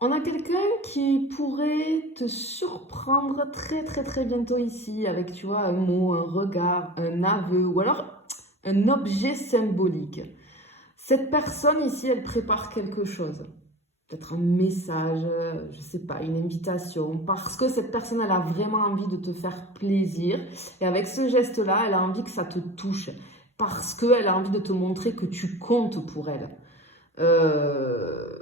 On a quelqu'un qui pourrait te surprendre très très très bientôt ici avec, tu vois, un mot, un regard, un aveu ou alors un objet symbolique. Cette personne ici, elle prépare quelque chose. Peut-être un message, je sais pas, une invitation, parce que cette personne, elle a vraiment envie de te faire plaisir. Et avec ce geste-là, elle a envie que ça te touche, parce qu'elle a envie de te montrer que tu comptes pour elle. Euh,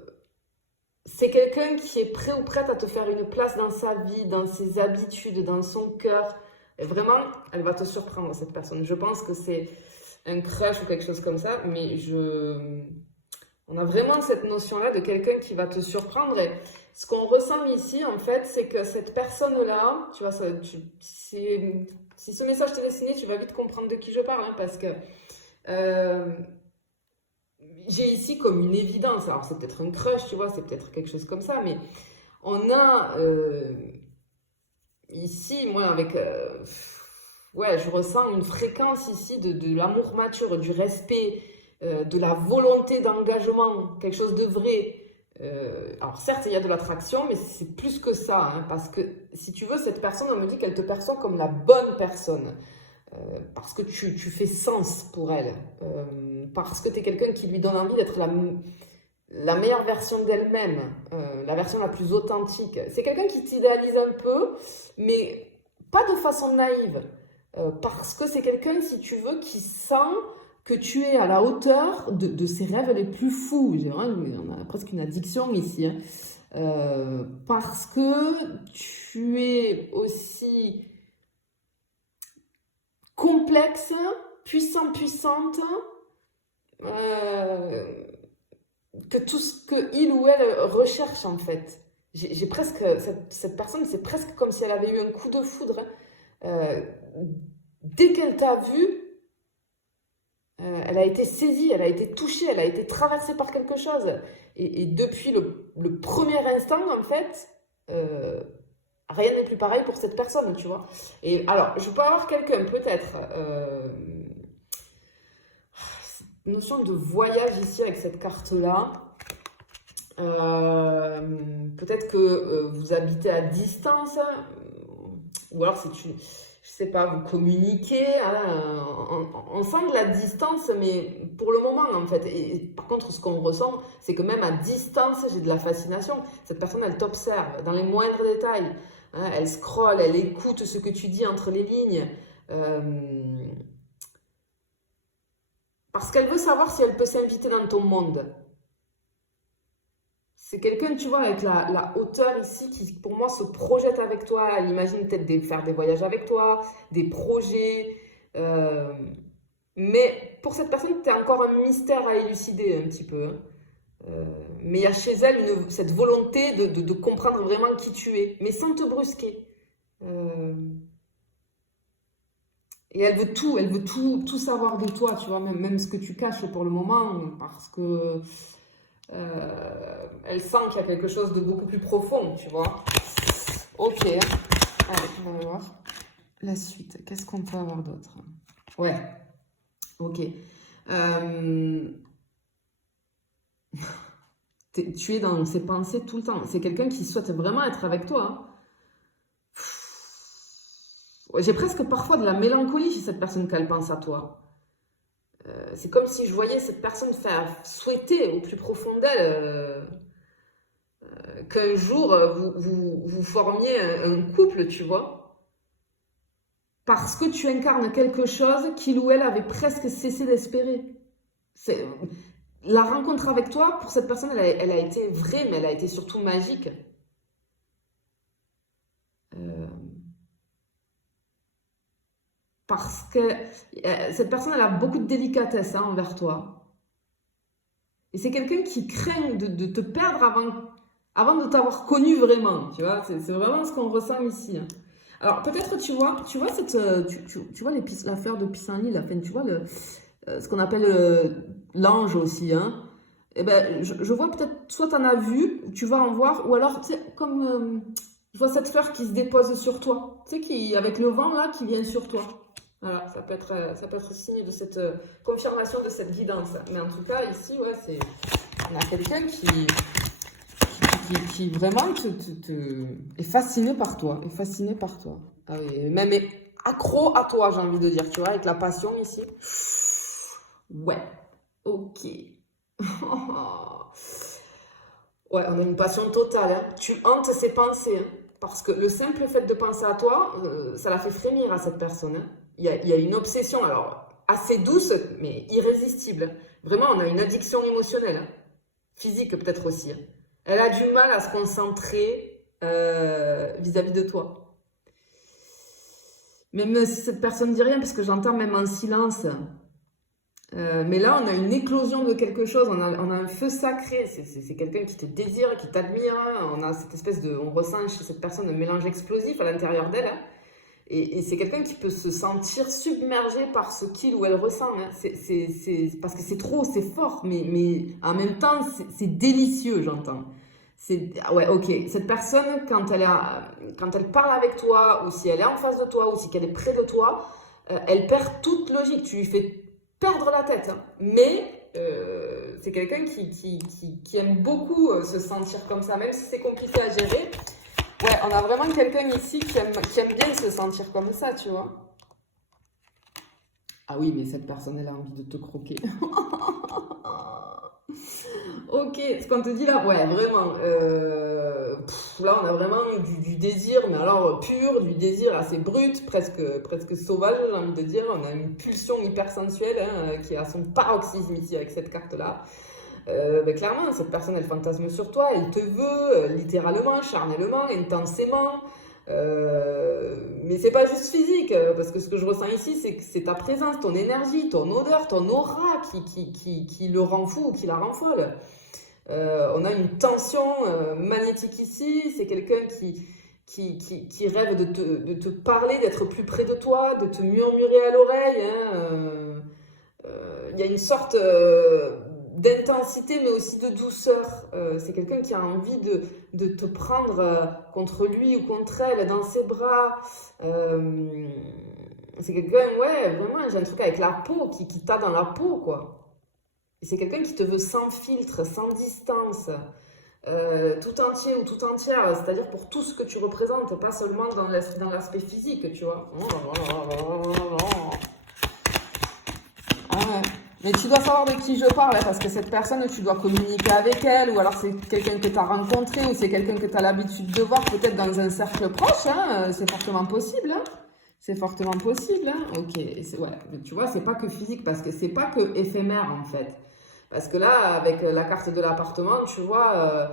c'est quelqu'un qui est prêt ou prête à te faire une place dans sa vie, dans ses habitudes, dans son cœur. Et vraiment, elle va te surprendre, cette personne. Je pense que c'est un crush ou quelque chose comme ça, mais on a vraiment cette notion-là de quelqu'un qui va te surprendre. Et ce qu'on ressent ici, en fait, c'est que cette personne-là, tu vois, si ce message t'est destiné, tu vas vite comprendre de qui je parle, hein, parce que euh, j'ai ici comme une évidence. Alors, c'est peut-être un crush, tu vois, c'est peut-être quelque chose comme ça, mais on a ici, moi, ouais, je ressens une fréquence ici de l'amour mature, du respect, de la volonté d'engagement, quelque chose de vrai. Alors certes, il y a de l'attraction, mais c'est plus que ça, hein, parce que si tu veux, cette personne, on me dit qu'elle te perçoit comme la bonne personne, parce que tu fais sens pour elle, parce que tu es quelqu'un qui lui donne envie d'être la meilleure version d'elle-même, la version la plus authentique. C'est quelqu'un qui t'idéalise un peu, mais pas de façon naïve, parce que c'est quelqu'un, si tu veux, qui sent que tu es à la hauteur de ses rêves les plus fous. On a presque une addiction ici, hein. Parce que tu es aussi complexe, puissante, euh, que tout ce qu'il ou elle recherche en fait. J'ai presque, cette personne, c'est presque comme si elle avait eu un coup de foudre, hein. Euh, Dès qu'elle t'a vu, elle a été saisie, elle a été touchée, elle a été traversée par quelque chose. Et depuis le premier instant, en fait, euh, rien n'est plus pareil pour cette personne, tu vois. Et alors, je peux avoir quelqu'un, peut-être, notion de voyage ici avec cette carte-là. Peut-être que vous habitez à distance, ou alors c'est une, je sais pas, vous communiquez, hein, on sent de la distance, mais pour le moment en fait. Et par contre, ce qu'on ressent, c'est que même à distance, j'ai de la fascination. Cette personne, elle t'observe dans les moindres détails, hein, elle scrolle, elle écoute ce que tu dis entre les lignes, parce qu'elle veut savoir si elle peut s'inviter dans ton monde. C'est quelqu'un, tu vois, avec la hauteur ici qui, pour moi, se projette avec toi. Elle imagine peut-être faire des voyages avec toi, des projets. euh, mais pour cette personne, tu es encore un mystère à élucider un petit peu, hein. Mais il y a chez elle cette volonté de comprendre vraiment qui tu es, mais sans te brusquer. Euh, et elle veut tout savoir de toi, tu vois, même ce que tu caches pour le moment, parce que elle sent qu'il y a quelque chose de beaucoup plus profond, tu vois. Ok, allez, on va voir la suite. Qu'est-ce qu'on peut avoir d'autre? Ouais, ok. Euh, tu es dans ses pensées tout le temps. C'est quelqu'un qui souhaite vraiment être avec toi, hein. Ouais, j'ai presque parfois de la mélancolie chez cette personne quand elle pense à toi. C'est comme si je voyais cette personne faire souhaiter au plus profond d'elle qu'un jour vous formiez un couple, tu vois. Parce que tu incarnes quelque chose qu'il ou elle avait presque cessé d'espérer. C'est, la rencontre avec toi, pour cette personne, elle a été vraie, mais elle a été surtout magique. Euh, Parce que cette personne, elle a beaucoup de délicatesse, hein, envers toi. Et c'est quelqu'un qui craint de te perdre avant de t'avoir connu vraiment. Tu vois, c'est vraiment ce qu'on ressent ici, hein. Alors peut-être tu vois cette, tu vois la fleur de pissenlit, la fin, tu vois ce qu'on appelle l'ange aussi, hein. Eh ben, je vois peut-être, soit tu en as vu, tu vas en voir, ou alors, tu sais, comme je vois cette fleur qui se dépose sur toi, tu sais, avec le vent là qui vient sur toi. Voilà, ça peut être signe de cette confirmation de cette guidance. Mais en tout cas, ici, ouais, on a quelqu'un qui qui vraiment est fasciné par toi, Ah oui, même est accro à toi, j'ai envie de dire, tu vois, avec la passion ici. Ouais, ok. Ouais, on a une passion totale, hein. Tu hantes ses pensées, hein. Parce que le simple fait de penser à toi, ça la fait frémir à cette personne, hein. Il y a une obsession, alors assez douce, mais irrésistible. Vraiment, on a une addiction émotionnelle, hein. Physique peut-être aussi, hein. Elle a du mal à se concentrer vis-à-vis de toi. Même si cette personne dit rien, parce que j'entends même en silence. Mais là, on a une éclosion de quelque chose, on a un feu sacré, c'est quelqu'un qui te désire, qui t'admire, hein. On a cette espèce de, on ressent chez cette personne un mélange explosif à l'intérieur d'elle, hein. Et c'est quelqu'un qui peut se sentir submergé par ce qu'il ou elle ressent, hein. Parce que c'est trop, c'est fort, mais en même temps, c'est délicieux, j'entends. Ah ouais, ok. Cette personne, quand elle parle avec toi, ou si elle est en face de toi, ou si elle est près de toi, elle perd toute logique. Tu lui fais perdre la tête, hein. Mais c'est quelqu'un qui aime beaucoup se sentir comme ça, même si c'est compliqué à gérer. Ouais, on a vraiment quelqu'un ici qui aime bien se sentir comme ça, tu vois. Ah oui, mais cette personne, elle a envie de te croquer. Ok, ce qu'on te dit là, ouais, vraiment. Là, on a vraiment du désir, mais alors pur, du désir assez brut, presque sauvage, j'ai envie de dire. On a une pulsion hyper sensuelle, hein, qui est à son paroxysme ici avec cette carte-là. Clairement, cette personne, elle fantasme sur toi, elle te veut littéralement, charnellement, intensément. Mais c'est pas juste physique, parce que ce que je ressens ici, c'est que c'est ta présence, ton énergie, ton odeur, ton aura qui le rend fou, qui la rend folle. On a une tension magnétique ici, c'est quelqu'un qui rêve de te parler, d'être plus près de toi, de te murmurer à l'oreille, hein. Il y a une sorte d'intensité, mais aussi de douceur. C'est quelqu'un qui a envie de te prendre contre lui ou contre elle, dans ses bras. C'est quelqu'un, ouais, vraiment, j'ai un truc avec la peau, qui t'a dans la peau, quoi. Et c'est quelqu'un qui te veut sans filtre, sans distance, tout entier ou tout entière, c'est-à-dire pour tout ce que tu représentes, pas seulement dans l'aspect physique, tu vois. Ah ouais. Mais tu dois savoir de qui je parle, hein, parce que cette personne, tu dois communiquer avec elle, ou alors c'est quelqu'un que tu as rencontré, ou c'est quelqu'un que tu as l'habitude de voir, peut-être dans un cercle proche, hein, c'est fortement possible, hein. C'est fortement possible, hein. Ok, ouais. Mais tu vois, c'est pas que physique, parce que c'est pas que éphémère, en fait. Parce que là, avec la carte de l'appartement, tu vois,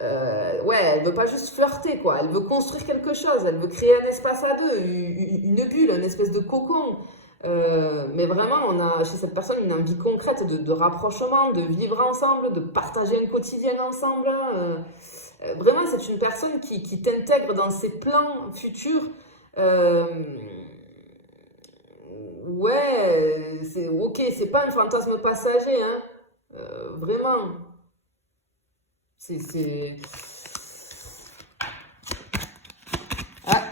ouais, elle veut pas juste flirter, quoi. Elle veut construire quelque chose, elle veut créer un espace à deux, une bulle, une espèce de cocon. Mais vraiment, on a chez cette personne une envie concrète de rapprochement, de vivre ensemble, de partager un quotidien ensemble. Vraiment, c'est une personne qui t'intègre dans ses plans futurs. Euh, ouais, c'est ok, c'est pas un fantasme passager, hein. Vraiment. C'est... Ah,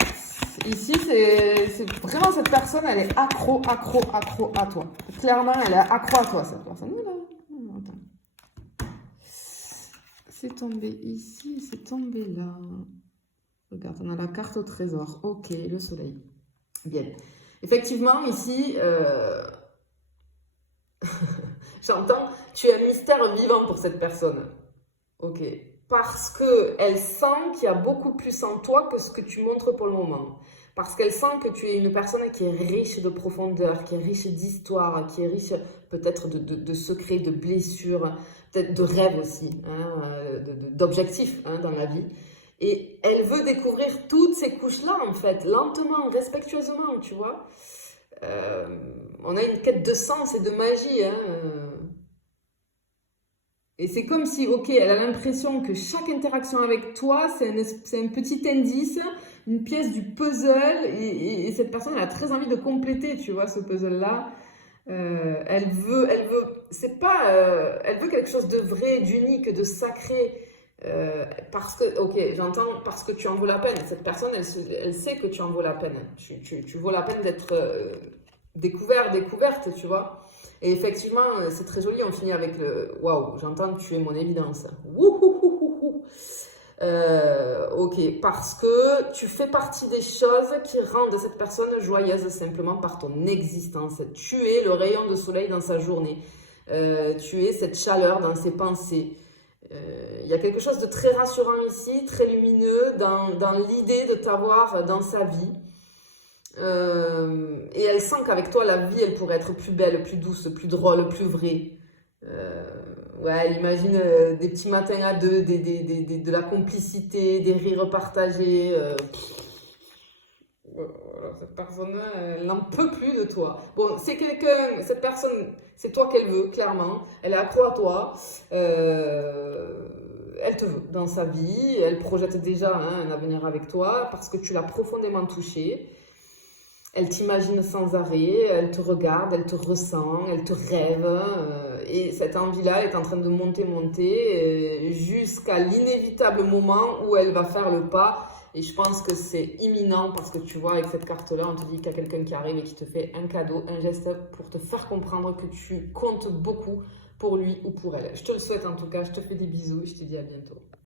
ici, c'est vraiment cette personne, elle est accro à toi. Clairement, elle est accro à toi, cette personne. Attends. C'est tombé ici, c'est tombé là. Regarde, on a la carte au trésor. Ok, le soleil. Bien. Effectivement, ici, j'entends, tu es un mystère vivant pour cette personne. Ok. Parce qu'elle sent qu'il y a beaucoup plus en toi que ce que tu montres pour le moment. Parce qu'elle sent que tu es une personne qui est riche de profondeur, qui est riche d'histoire, qui est riche peut-être de secrets, de blessures, peut-être de rêves aussi, hein, d'objectifs, hein, dans la vie. Et elle veut découvrir toutes ces couches-là, en fait, lentement, respectueusement, tu vois. On a une quête de sens et de magie, hein. Et c'est comme si, ok, elle a l'impression que chaque interaction avec toi, c'est un petit indice, une pièce du puzzle, et cette personne, elle a très envie de compléter, tu vois, ce puzzle-là. C'est pas, elle veut quelque chose de vrai, d'unique, de sacré. Parce que, ok, j'entends, parce que tu en vaux la peine. Cette personne, elle sait que tu en vaux la peine. Tu vaux la peine d'être découverte, tu vois. Et effectivement, c'est très joli. On finit avec le waouh, j'entends que tu es mon évidence. Wouhouhouhouhou. Ok, parce que tu fais partie des choses qui rendent cette personne joyeuse simplement par ton existence. Tu es le rayon de soleil dans sa journée. Tu es cette chaleur dans ses pensées. Il y a quelque chose de très rassurant ici, très lumineux dans l'idée de t'avoir dans sa vie. Et elle sent qu'avec toi, la vie, elle pourrait être plus belle, plus douce, plus drôle, plus vraie. Ouais, elle imagine des petits matins à deux, de la complicité, des rires partagés. Voilà, cette personne, elle n'en peut plus de toi. Bon, c'est quelqu'un, cette personne, c'est toi qu'elle veut, clairement. Elle est accro à toi. Elle te veut dans sa vie. Elle projette déjà un avenir avec toi parce que tu l'as profondément touchée. Elle t'imagine sans arrêt, elle te regarde, elle te ressent, elle te rêve. Et cette envie-là est en train de monter, jusqu'à l'inévitable moment où elle va faire le pas. Et je pense que c'est imminent parce que tu vois, avec cette carte-là, on te dit qu'il y a quelqu'un qui arrive et qui te fait un cadeau, un geste pour te faire comprendre que tu comptes beaucoup pour lui ou pour elle. Je te le souhaite en tout cas, je te fais des bisous et je te dis à bientôt.